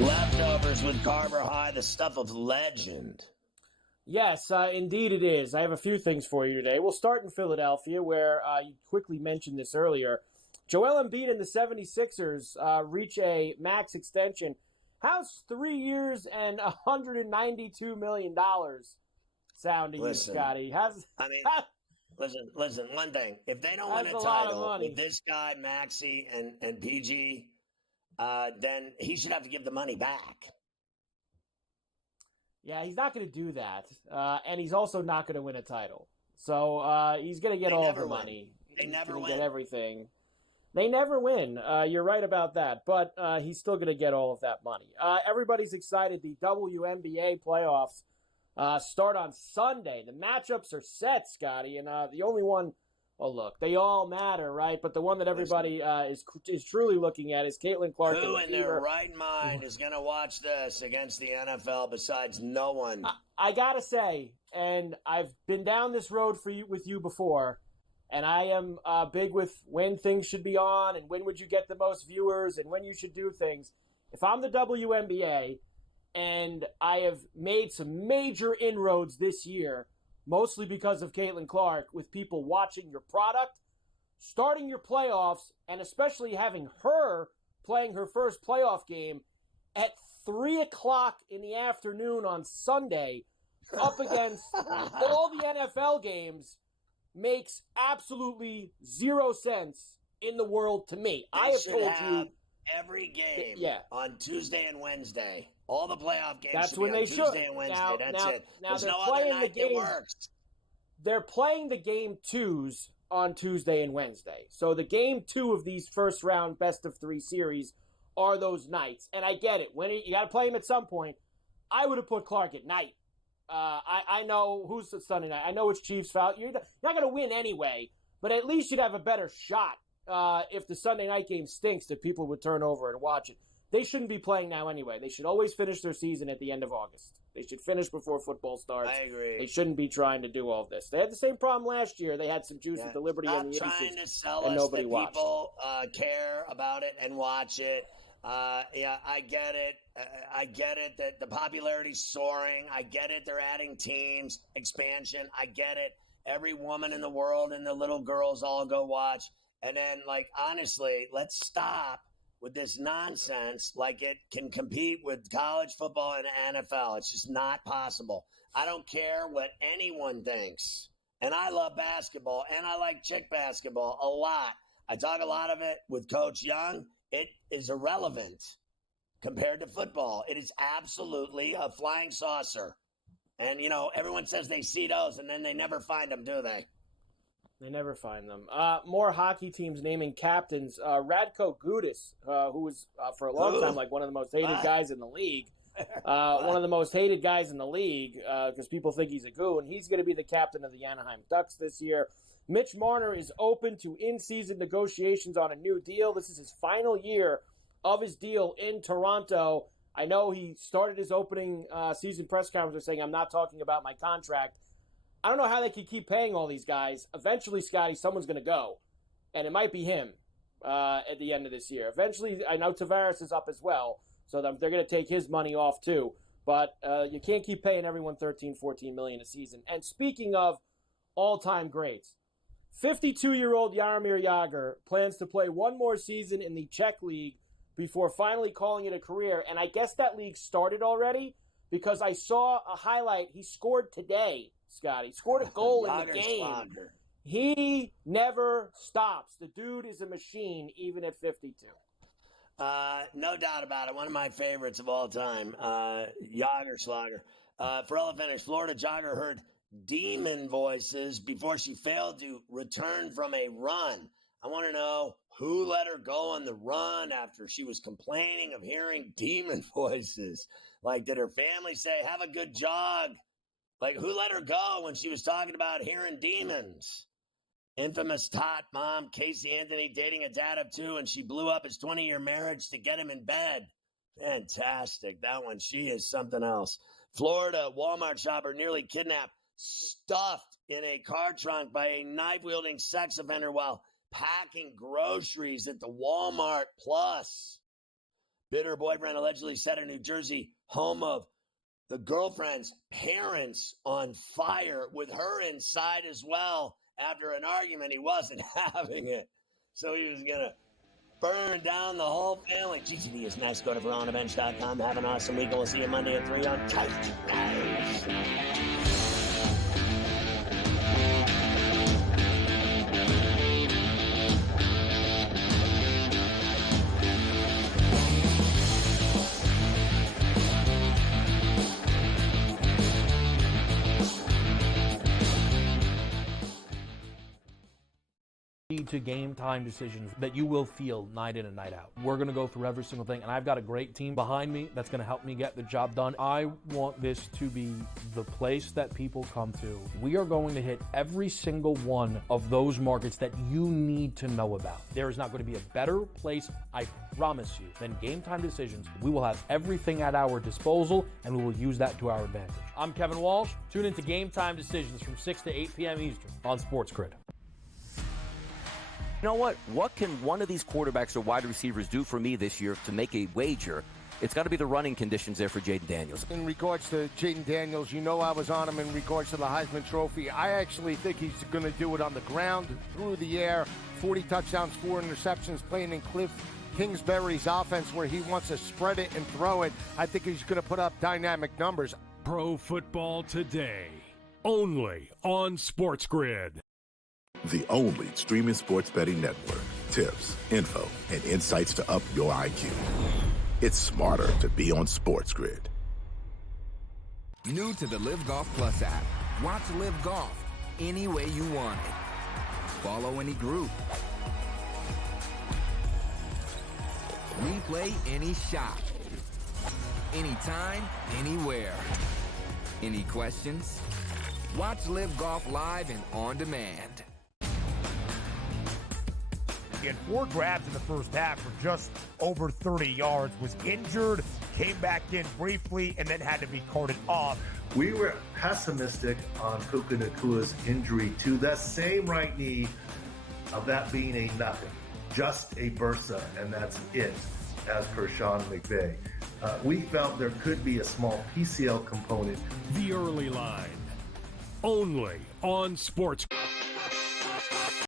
Leftovers with Carver High, the stuff of legend. Yes, indeed it is. I have a few things for you today. We'll start in Philadelphia, where you quickly mentioned this earlier. Joel Embiid and the 76ers reach a max extension. How's 3 years and $192 million sound to you, Scotty? Listen, one thing. If they don't win a title with this guy, Maxey, and PG, then he should have to give the money back. Yeah, he's not going to do that, and he's also not going to win a title. So he's going to get all the money. They never win. Get everything. They never win. You're right about that, but he's still going to get all of that money. Everybody's excited. The WNBA playoffs start on Sunday. The matchups are set, Scotty, and the only one. Oh, look, they all matter, right? But the one that everybody is truly looking at is Caitlin Clark. Who in their right mind is going to watch this against the NFL besides no one? I got to say, and I've been down this road with you before, and I am big with when things should be on and when would you get the most viewers and when you should do things. If I'm the WNBA and I have made some major inroads this year, mostly because of Caitlin Clark, with people watching your product, starting your playoffs, and especially having her playing her first playoff game at 3 o'clock in the afternoon on Sunday up against all the NFL games makes absolutely zero sense in the world to me. I have told you every game on Tuesday and Wednesday. All the playoff games that's should when be they on Tuesday and Wednesday. That's it. There's no other night that works. They're playing the game 2s on Tuesday and Wednesday. So the game 2 of these first round best of 3 series are those nights. And I get it. When you got to play them at some point. I would have put Clark at night. I know who's the Sunday night. I know it's Chiefs foul. You're not going to win anyway, but at least you'd have a better shot if the Sunday night game stinks that people would turn over and watch it. They shouldn't be playing now anyway. They should always finish their season at the end of August. They should finish before football starts. I agree. They shouldn't be trying to do all this. They had the same problem last year. They had some juice with the Liberty and the Stop trying to sell and us nobody that watched. People care about it and watch it. I get it. I get it that the popularity's soaring. I get it. They're adding teams, expansion. I get it. every woman in the world and the little girls all go watch. And then, like, honestly, let's stop with this nonsense. Like, it can compete with college football and NFL. It's just not possible. I don't care what anyone thinks. And I love basketball, and I like chick basketball a lot. I talk a lot of it with Coach Young. It is irrelevant compared to football. It is absolutely a flying saucer. And, you know, everyone says they see those, and then they never find them, do they? They never find them. More hockey teams naming captains. Radko Gudas, who was for a long time like one of the most hated guys in the league. One of the most hated guys in the league because people think he's a goon. He's going to be the captain of the Anaheim Ducks this year. Mitch Marner is open to in-season negotiations on a new deal. This is his final year of his deal in Toronto. I know he started his opening season press conference with saying, I'm not talking about my contract. I don't know how they can keep paying all these guys. Eventually, Scotty, someone's going to go, and it might be him at the end of this year. Eventually, I know Tavares is up as well, so they're going to take his money off too. But you can't keep paying everyone $13, $14 million a season. And speaking of all-time greats, 52-year-old Jaromir Jagr plans to play one more season in the Czech League before finally calling it a career. And I guess that league started already because I saw a highlight. He scored today, Scotty. Scored a goal in the game. He never stops. The dude is a machine, even at 52. No doubt about it. One of my favorites of all time, Jagr Slaughter. Ferrall finished. Florida jogger heard demon voices before she failed to return from a run. I want to know who let her go on the run after she was complaining of hearing demon voices. Like, did her family say, have a good jog? Like, who let her go when she was talking about hearing demons? Infamous tot mom, Casey Anthony, dating a dad of two, and she blew up his 20-year marriage to get him in bed. Fantastic. That one, she is something else. Florida Walmart shopper nearly kidnapped, stuffed in a car trunk by a knife-wielding sex offender while packing groceries at the Walmart Plus. Bitter boyfriend allegedly set a New Jersey home of the girlfriend's parents on fire with her inside as well. After an argument, he wasn't having it. So he was going to burn down the whole family. GTV is nice. Go to VeroniBench.com. Have an awesome week. We'll see you Monday at 3 on Tight Guys. To game time decisions that you will feel night in and night out. We're going to go through every single thing, and I've got a great team behind me that's going to help me get the job done. I want this to be the place that people come to. We are going to hit every single one of those markets that you need to know about. There is not going to be a better place, I promise you, than Game Time Decisions. We will have everything at our disposal, and we will use that to our advantage. I'm Kevin Walsh. Tune into Game Time Decisions from 6 to 8 p.m. Eastern on SportsGrid. You know what? What can one of these quarterbacks or wide receivers do for me this year to make a wager? It's got to be the running conditions there for Jaden Daniels. In regards to Jaden Daniels, you know I was on him in regards to the Heisman Trophy. I actually think he's going to do it on the ground, through the air, 40 touchdowns, 4 interceptions, playing in Cliff Kingsbury's offense where he wants to spread it and throw it. I think he's going to put up dynamic numbers. Pro Football Today, only on SportsGrid. The only streaming sports betting network. Tips, info, and insights to up your IQ. It's smarter to be on SportsGrid. New to the Live Golf Plus app. Watch Live Golf any way you want it. Follow any group. Replay any shot. Anytime, anywhere. Any questions? Watch Live Golf live and on demand. He had 4 grabs in the first half for just over 30 yards, was injured, came back in briefly, and then had to be carted off. We were pessimistic on Puka Nakua's injury to the same right knee, of that being a nothing, just a bursa, and that's it, as per Sean McVay. We felt there could be a small PCL component. The early line, only on SportsGrid.